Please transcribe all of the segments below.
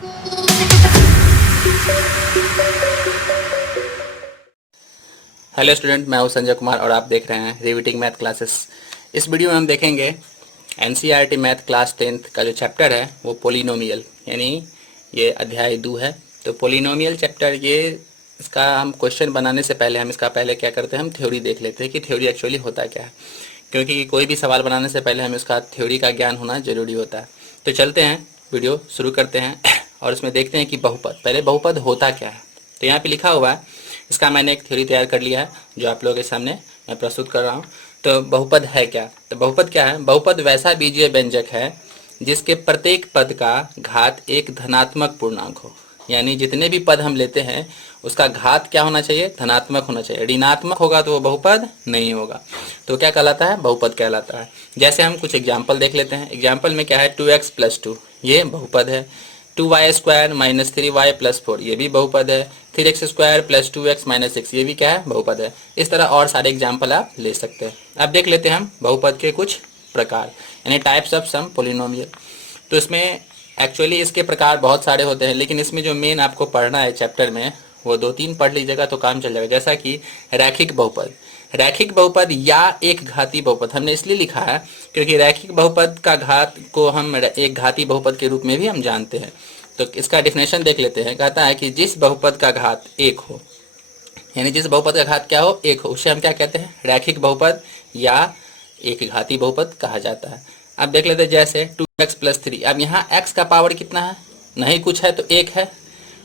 Hello student, मैं हूं संजय कुमार और आप देख रहे हैं रिविटिंग मैथ क्लासेस। इस वीडियो में हम देखेंगे एनसीईआरटी मैथ क्लास 10th का जो चैप्टर है वो पोलिनोमियल, यानी ये अध्याय 2 है। तो पोलिनोमियल चैप्टर इसका हम क्वेश्चन बनाने से पहले हम इसका पहले क्या करते हैं, हम थ्योरी देख लेते हैं कि थ्योरी एक्चुअली होता क्या है, क्योंकि कोई भी सवाल बनाने से पहले हमें उसका थ्योरी का ज्ञान होना ज़रूरी होता है। तो चलते हैं, वीडियो शुरू करते हैं और उसमें देखते हैं कि बहुपद, पहले बहुपद होता क्या है। तो यहाँ पे लिखा हुआ है, इसका मैंने एक थ्योरी तैयार कर लिया है जो आप लोगों के सामने मैं प्रस्तुत कर रहा हूँ। तो बहुपद है क्या? तो बहुपद क्या है? बहुपद वैसा बीजीय व्यंजक है जिसके प्रत्येक पद का घात एक धनात्मक पूर्णांक हो, यानी जितने भी पद हम लेते हैं उसका घात क्या होना चाहिए? धनात्मक होना चाहिए। ऋणात्मक होगा तो वो बहुपद नहीं होगा। तो क्या कहलाता है? बहुपद कहलाता है। जैसे हम कुछ एग्जाम्पल देख लेते हैं। एग्जाम्पल में क्या है? 2x + 2 ये बहुपद है। 2y² - 3y + 4 ये भी बहुपद है। 3x² + 2x - 6 ये भी क्या है? बहुपद है। इस तरह और सारे एग्जाम्पल आप ले सकते हैं। अब देख लेते हैं हम बहुपद के कुछ प्रकार, यानी टाइप्स ऑफ सम पोलिनोमियल। तो इसमें एक्चुअली इसके प्रकार बहुत सारे होते हैं, लेकिन इसमें जो मेन आपको पढ़ना है चैप्टर में वो 2-3 पढ़ लीजिएगा तो काम चल जाएगा। जैसा कि रैखिक बहुपद, रैखिक बहुपद या एक घाती बहुपद हमने इसलिए लिखा है क्योंकि रैखिक बहुपद का घात को हम एक घाती बहुपद के रूप में भी हम जानते हैं। तो इसका डिफिनेशन देख लेते हैं। कहता है कि जिस बहुपद का घात 1 हो, यानी जिस बहुपद का घात क्या हो? 1 हो, उसे हम क्या कहते हैं? रैखिक बहुपद या एक घाती बहुपद कहा जाता है। अब देख लेते हैं, जैसे 2x + 3। अब यहाँ x का पावर कितना है? नहीं कुछ है तो 1 है।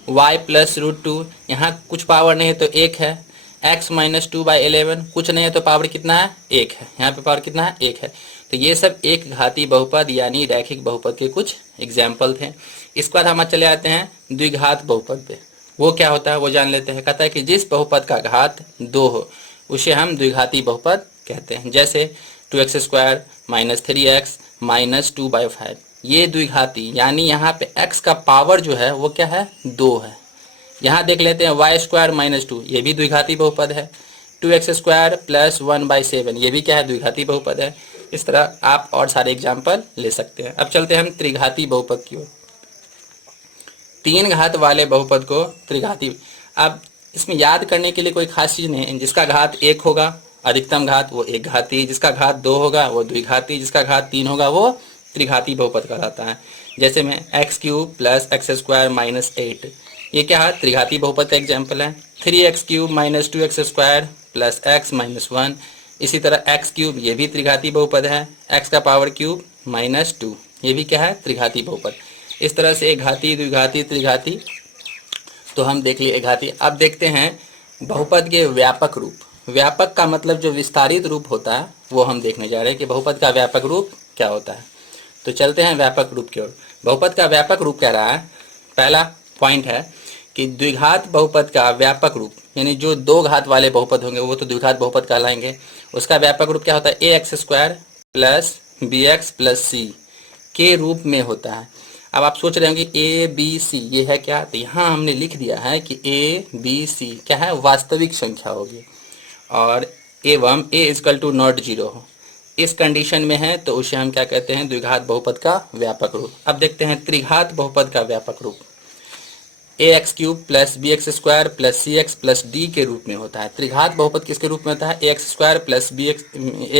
y + √2 यहाँ कुछ पावर नहीं है तो 1 है। x - 2/11 कुछ नहीं है तो पावर कितना है? 1 है। यहाँ पे पावर कितना है? 1 है। तो ये सब एक घाती बहुपद यानी रैखिक बहुपद के कुछ एग्जाम्पल थे। इसके बाद हम चले आते हैं द्विघात बहुपद पे। वो क्या होता है वो जान लेते हैं। कहता है कि जिस बहुपद का घात 2 हो उसे हम द्विघाती बहुपद कहते हैं। जैसे 2x² - 3x - 2/5 ये द्विघाती, यानी यहाँ पे x का पावर जो है वो क्या है? 2 है। यहाँ देख लेते हैं y² - 2 ये भी द्विघाती बहुपद है। 2x² + 1/7 ये भी क्या है? द्विघाती बहुपद है। इस तरह आप और सारे एग्जाम्पल ले सकते हैं। अब चलते हैं हम त्रिघाती बहुपद की ओर। 3 घात वाले बहुपद को त्रिघाती। अब इसमें याद करने के लिए कोई खास चीज़ नहीं है। जिसका घात 1 होगा अधिकतम घात वो एक घाती, जिसका घात 2 होगा वो द्विघाती, जिसका घात 3 होगा वो त्रिघाती बहुपद कहलाता है। जैसे में x³ + x² - 8 ये क्या है? त्रिघाती बहुपद का एग्जाम्पल है। 3x³ - 2x² + x - 1 इसी तरह x³ ये भी त्रिघाती बहुपद है। x का पावर क्यूब -2 ये भी क्या है? त्रिघाती बहुपद। इस तरह से एक घाती, द्विघाती, त्रिघाती तो हम देख लिए एक घाती। अब देखते हैं बहुपद के व्यापक रूप। व्यापक का मतलब जो विस्तारित रूप होता है वो हम देखने जा रहे हैं कि बहुपद का व्यापक रूप क्या होता है। तो चलते हैं व्यापक रूप की ओर। बहुपद का व्यापक रूप कह रहा है, पहला पॉइंट है कि द्विघात बहुपद का व्यापक रूप, यानी जो 2 घात वाले बहुपद होंगे वो तो द्विघात बहुपद कहलाएंगे। उसका व्यापक रूप क्या होता है? ax² + bx + c के रूप में होता है। अब आप सोच रहे होंगे ए बी सी ये है क्या? तो यहाँ हमने लिख दिया है कि ए बी सी क्या है? वास्तविक संख्या होगी और एवं a = 0 हो, इस कंडीशन में है तो उसे हम क्या कहते हैं? द्विघात बहुपद का व्यापक रूप। अब देखते हैं त्रिघात बहुपद का व्यापक रूप। ax³ + bx² + cx + d के रूप में होता है। त्रिघात बहुपद किसके रूप में होता है? ax² +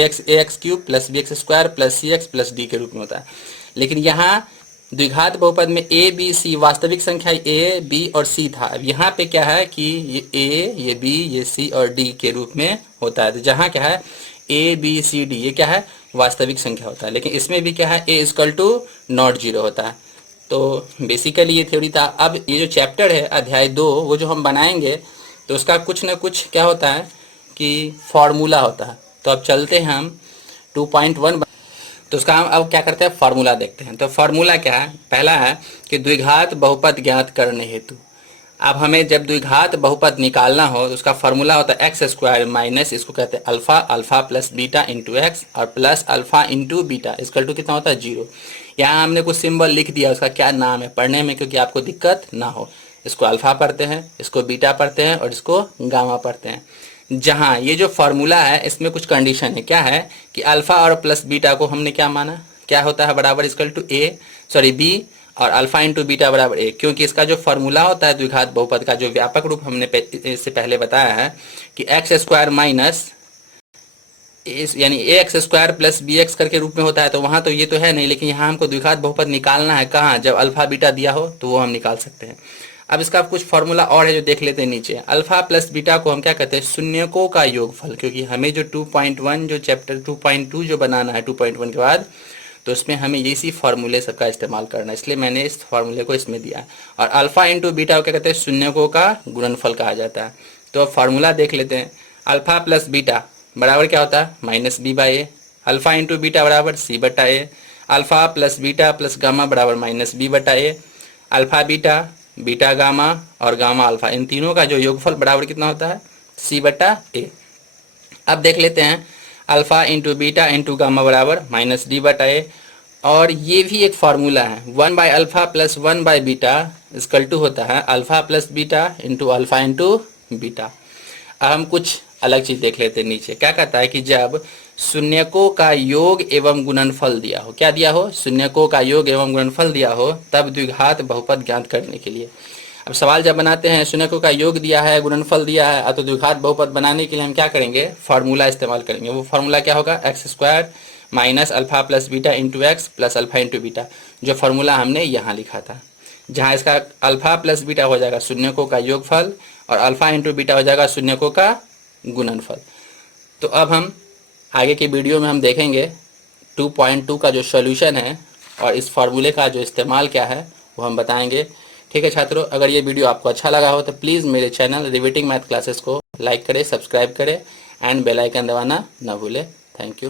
ax³ + bx² + cx + d के रूप में होता है। लेकिन यहाँ द्विघात बहुपद में a b c वास्तविक संख्या a b और c था। अब यहाँ पे क्या है कि ये a ये b ये c और d के रूप में होता है। तो जहाँ क्या है a b c d ये क्या है? वास्तविक संख्या होता है। लेकिन इसमें भी क्या है? a = 0 होता है। तो बेसिकली ये थ्योरी था। अब ये जो चैप्टर है अध्याय 2 वो जो हम बनाएंगे तो उसका कुछ ना कुछ क्या होता है कि फॉर्मूला होता है। तो अब चलते हैं हम 2.1 तो उसका हम अब क्या करते हैं? फार्मूला देखते हैं। तो फार्मूला क्या है? पहला है कि द्विघात बहुपद ज्ञात करने हेतु। अब हमें जब द्विघात बहुपद निकालना हो तो उसका फार्मूला होता है x² माइनस इसको कहते हैं alpha, alpha plus beta into X और plus alpha into beta equal to कितना होता है? 0। यहाँ हमने कुछ सिंबल लिख दिया, उसका क्या नाम है पढ़ने में, क्योंकि आपको दिक्कत ना हो। इसको अल्फा पढ़ते हैं, इसको बीटा पढ़ते हैं और इसको गामा पढ़ते हैं। जहाँ ये जो फार्मूला है इसमें कुछ कंडीशन है। क्या है कि अल्फा और प्लस बीटा को हमने क्या माना? क्या होता है? बराबर इक्वल टू बी और अल्फा इंटू बीटा बराबर ए, क्योंकि इसका जो फॉर्मूला होता है द्विघात बहुपद का, जो व्यापक रूप हमने इससे पहले बताया है कि एक्स स्क्वायर माइनस यानी A X square plus B X करके रूप में होता है, तो वहाँ तो ये तो है नहीं, लेकिन यहाँ हमको द्विघात बहुपद निकालना है कहाँ, जब अल्फा बीटा दिया हो तो वो हम निकाल सकते हैं। अब इसका कुछ फॉर्मूला और है जो देख लेते हैं नीचे। अल्फा प्लस बीटा को हम क्या कहते हैं, शून्यकों का योगफल, क्योंकि हमें जो 2.1 जो चैप्टर 2.2 जो बनाना है 2.1 के बाद, तो उसमें हमें इसी फार्मूले सबका इस्तेमाल करना है, इसलिए मैंने इस फार्मूले को इसमें दिया है। और अल्फा इंटू बीटा को क्या कहते हैं, शून्यकों का गुणनफल कहा जाता है। तो अब फार्मूला देख लेते हैं। अल्फा प्लस बीटा बराबर क्या होता है, minus B by A. Alpha into beta बराबर सी बटा A. Alpha plus beta plus gamma बराबर माइनस बी बटा A. Alpha beta, beta gamma और गामा अल्फा, इन तीनों का जो योगफल बराबर कितना होता है, सी बटा ए। अब देख लेते हैं alpha into beta into gamma बराबर माइनस डी बटा ए। और ये भी एक फार्मूला है, 1 by alpha plus 1 by beta equal to होता है alpha plus beta into alpha into beta. अब हम कुछ अलग चीज देख लेते हैं नीचे। क्या कहता है कि जब शून्यकों का योग एवं गुणनफल दिया हो, क्या दिया हो, शून्यकों का योग एवं गुणनफल दिया हो, तब द्विघात बहुपद ज्ञात करने के लिए। अब सवाल जब बनाते हैं, शून्यकों का योग दिया है, गुणनफल दिया है, तो द्विघात बहुपद बनाने के लिए हम क्या करेंगे, फार्मूला इस्तेमाल करेंगे। वो फार्मूला क्या होगा, x square minus alpha plus beta into x plus alpha into beta, जो फार्मूला हमने यहाँ लिखा था, जहाँ इसका अल्फा प्लस बीटा हो जाएगा शून्यकों का योगफल और अल्फा इंटू बीटा हो जाएगा शून्यकों का गुणनफल। तो अब हम आगे की वीडियो में हम देखेंगे 2.2 का जो सॉल्यूशन है और इस फार्मूले का जो इस्तेमाल क्या है वो हम बताएंगे। ठीक है छात्रों, अगर ये वीडियो आपको अच्छा लगा हो तो प्लीज़ मेरे चैनल रिविटिंग मैथ क्लासेस को लाइक करें, सब्सक्राइब करें एंड बेल आइकन दबाना ना भूलें। Thank you.